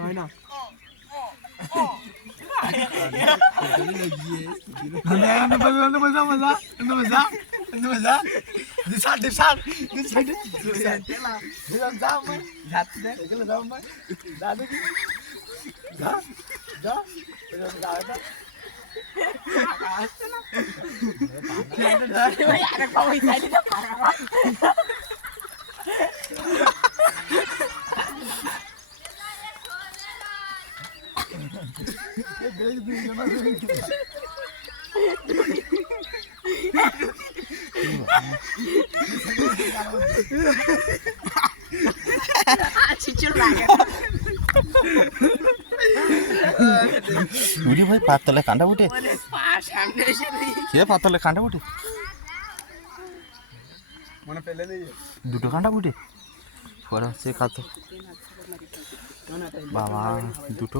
হয় না ভাই পাতলে কাঁটা উঠে পাতলে কাঁটা উঠে মনে পেলে নেই দুটো কাঁটা উঠে পরে হচ্ছে কাতো বাবা দুটো